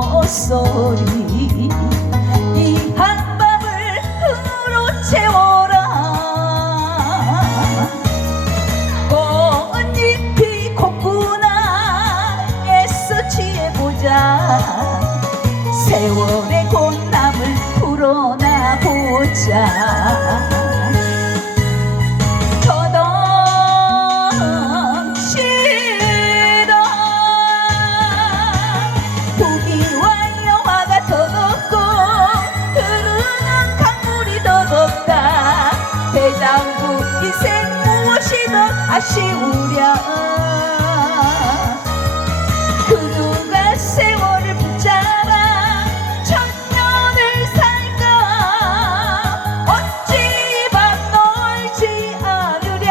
고소리. 이 한밤을 흥으로 채워라. 꽃잎이 콧구나 애써 취해보자. 세월의 곤남을 풀어나 보자 아쉬우랴 그 누가 세월을 붙잡아 천년을 살까? 어찌 밤 놀지 않으랴?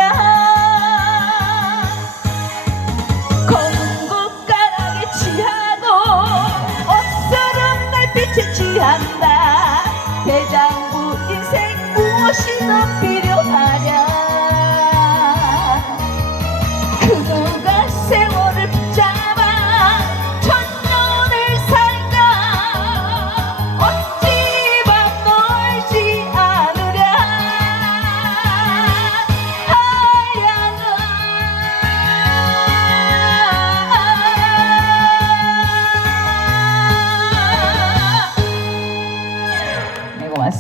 검은 꽃가락에 취하고 옷스름 달빛에 취한다. 대장부 인생 무엇이 더 필요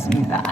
고맙습니다.